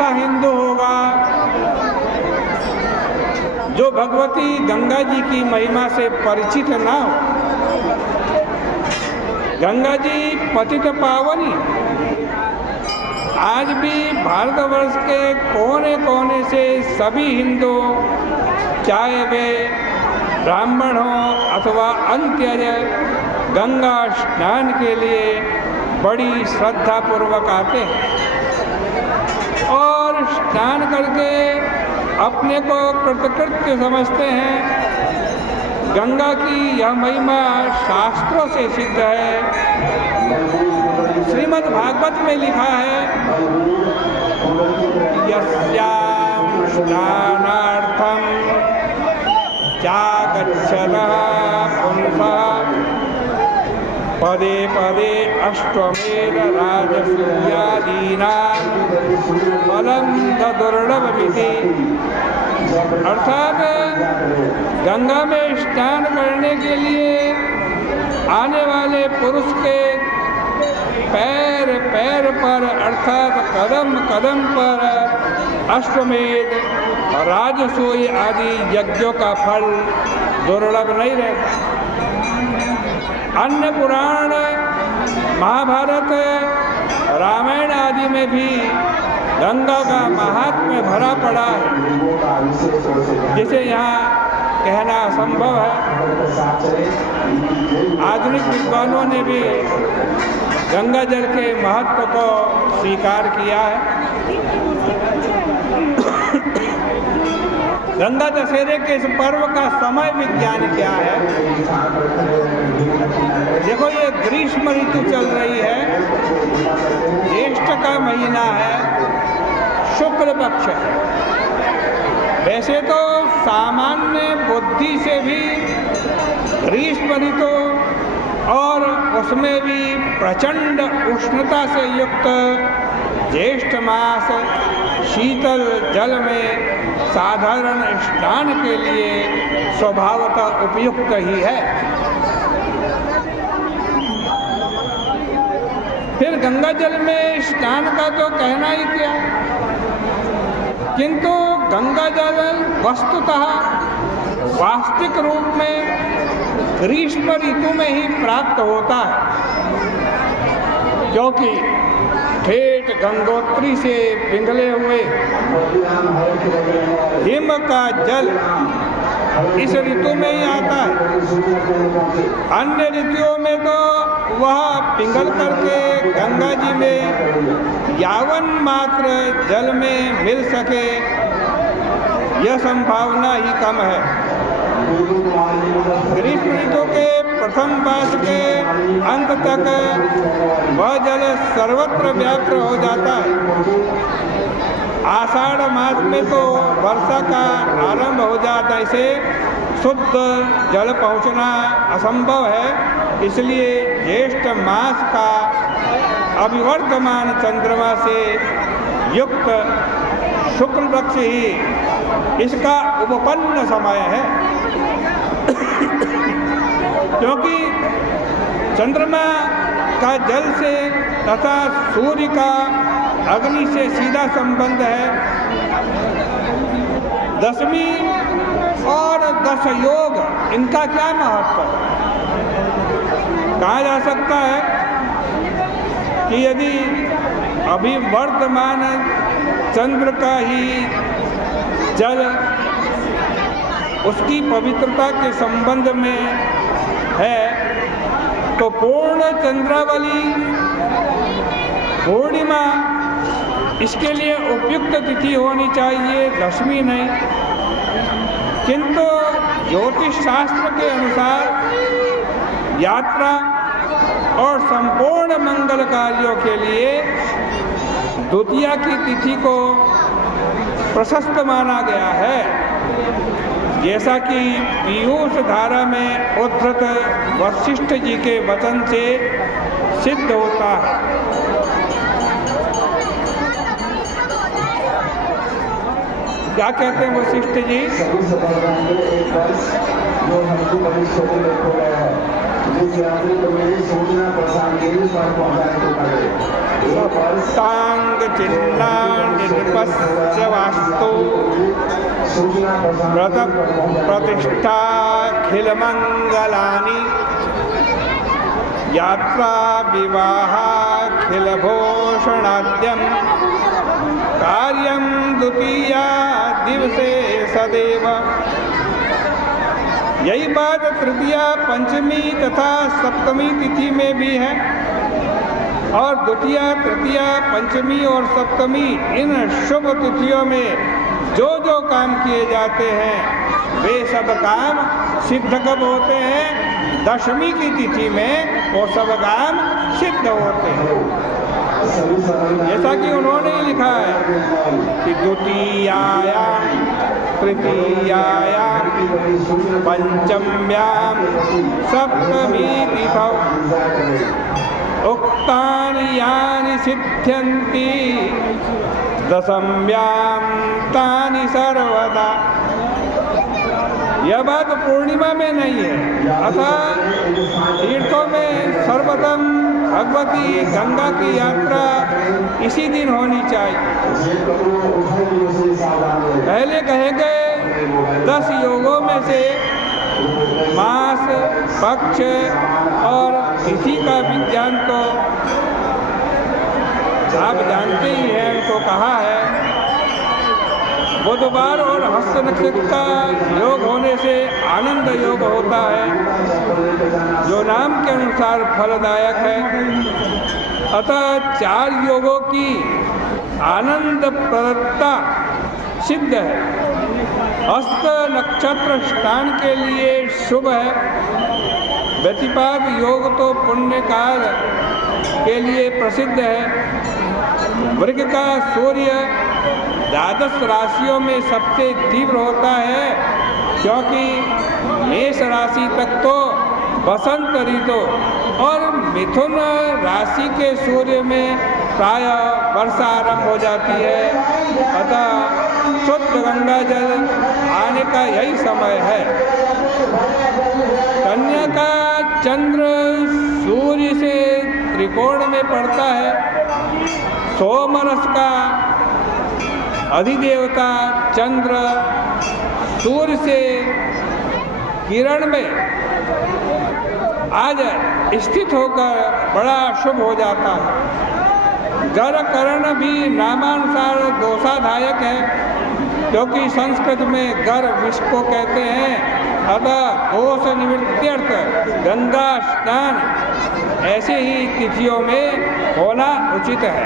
ऐसा हिंदू होगा जो भगवती गंगा जी की महिमा से परिचित ना हो। गंगा जी पतित पावनी आज भी भारतवर्ष के कोने कोने से सभी हिंदू, चाहे वे ब्राह्मण हो अथवा अंत्यज, गंगा स्नान के लिए बड़ी श्रद्धा पूर्वक आते हैं और स्नान करके अपने को कृतकृत्य समझते हैं। गंगा की यह महिमा शास्त्रों से सिद्ध है। श्रीमद् भागवत में लिखा है, यस्यां स्नानार्थं चागच्छतः पुंसः पदे पदे अश्वमेध राजसूयादीनां फलं दुर्लभमिति। अर्थात गंगा में स्नान करने के लिए आने वाले पुरुष के पैर पैर पर अर्थात कदम कदम पर अश्वमेध, राजसूय आदि यज्ञों का फल दुर्लभ नहीं रहता। अन्य पुराण, महाभारत, रामायण आदि में भी गंगा का महात्म्य भरा पड़ा है, जिसे यहाँ कहना असंभव है। आधुनिक विद्वानों ने भी गंगा जल के महत्व को स्वीकार किया है। गंगा दशहरे के इस पर्व का समय विज्ञान क्या है? देखो, ये ग्रीष्म ऋतु चल रही है, ज्येष्ठ का महीना है, शुक्ल पक्ष है। वैसे तो सामान्य बुद्धि से भी ग्रीष्म ऋतु और उसमें भी प्रचंड उष्णता से युक्त ज्येष्ठ मास शीतल जल में साधारण स्नान के लिए स्वभावतः उपयुक्त ही है। फिर गंगा जल में स्नान का तो कहना ही क्या, किंतु गंगा जल वस्तुतः वास्तविक रूप में ग्रीष्म ऋतु में ही प्राप्त होता है, क्योंकि ठेठ गंगोत्री से पिघले हुए हिम का जल इस ऋतु में ही आता है। अन्य ऋतुओं में तो वह पिघल करके गंगा जी में यावन मात्र जल में मिल सके, यह संभावना ही कम है। ग्रीष्म ऋतु के प्रथम पाद के अंत तक वह जल सर्वत्र व्याप्त हो जाता है। आषाढ़ मास में तो वर्षा का आरंभ हो जाता है, इसे शुद्ध जल पहुंचना असंभव है। इसलिए ज्येष्ठ मास का अभिवर्धमान चंद्रमा से युक्त शुक्ल पक्ष ही इसका उपपन्न समय है, क्योंकि चंद्रमा का जल से तथा सूर्य का अग्नि से सीधा संबंध है। दशमी और दश योग, इनका क्या महत्व है? कहा जा सकता है कि यदि अभी वर्तमान चंद्र का ही जल उसकी पवित्रता के संबंध में है, तो पूर्ण चंद्रावली पूर्णिमा इसके लिए उपयुक्त तिथि होनी चाहिए, दशमी नहीं। किंतु ज्योतिष शास्त्र के अनुसार यात्रा और संपूर्ण मंगल कार्यों के लिए द्वितीया की तिथि को प्रशस्त माना गया है, जैसा कि पीयूष धारा में उद्धृत वशिष्ठ जी के वचन से सिद्ध होता है। क्या कहते हैं वशिष्ठ जी? सभी सभाओं में एक वर्ष जो हिंदू भविष्य में देखा गया है, सप्तांग चिन्ना निरपस्य वास्तु व्रत प्रतिष्ठा खिल मंगलानि यात्रा विवाह खिल भूषणाद्यम कार्यं द्वितीया दिवसे सदैव। यही बात तृतीया पंचमी तथा सप्तमी तिथि में भी है और द्वितीया तृतीया पंचमी और सप्तमी इन शुभ तिथियों में जो जो काम किए जाते हैं वे सब काम सिद्ध कब होते हैं? दशमी की तिथि में वो सब काम सिद्ध होते हैं। जैसा कि उन्होंने लिखा है कि द्वितीयायाम तृतीयायाम पंचम्याम सप्तमी तिथौ उक्तानि यानि सिद्ध्यन्ति दशम्याम तानि सर्वदा। यह बात पूर्णिमा में नहीं है, अतः तीर्थों में सर्वप्रथम भगवती गंगा की यात्रा इसी दिन होनी चाहिए। पहले कहे गए 10 योगों में से मास, पक्ष और तिथि का विज्ञान तो आप जानते ही हैं, उनको कहा है। बुधवार और हस्त नक्षत्र का योग होने से आनंद योग होता है, जो नाम के अनुसार फलदायक है। अतः 4 योगों की आनंद प्रदत्ता सिद्ध है। हस्त नक्षत्र स्नान के लिए शुभ है। व्यतिपात योग तो पुण्य काल के लिए प्रसिद्ध है। वृक्क का सूर्य द्वादश राशियों में सबसे तीव्र होता है, क्योंकि मेष राशि तक तो बसंत ऋतु और मिथुन राशि के सूर्य में प्राय वर्षा आरंभ हो जाती है। अतः शुद्ध गंगा जल आने का यही समय है। कन्या का चंद्र सूर्य से त्रिकोण में पड़ता है। सोमरस का अधिदेवता चंद्र सूर्य से किरण में आ जाए, स्थित होकर बड़ा शुभ हो जाता है। गर करण भी नामानुसार दोषादायक है, क्योंकि संस्कृत में गर विष को कहते हैं। अतः दोष निवृत्त्यर्थ गंगा स्नान ऐसे ही तिथियों में होना उचित है।